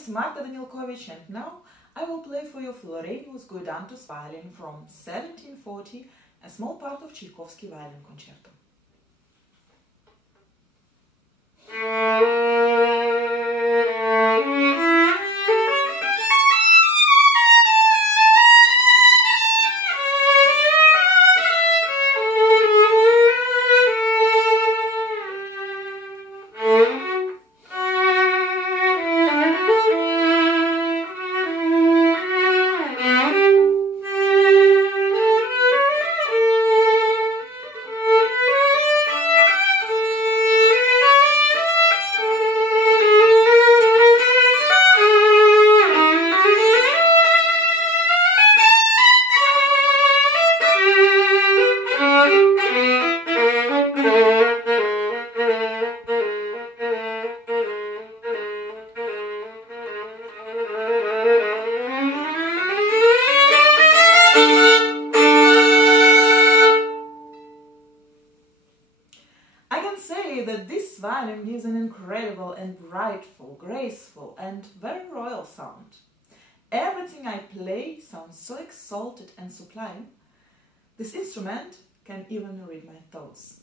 is Marta Danilkovich, and now I will play for you Florenus Guidante's violin from 1740, a small part of Tchaikovsky's violin concerto. I can say that this violin gives an incredible and brightful, graceful and very royal sound. Everything I play sounds so exalted and sublime. This instrument can even read my thoughts.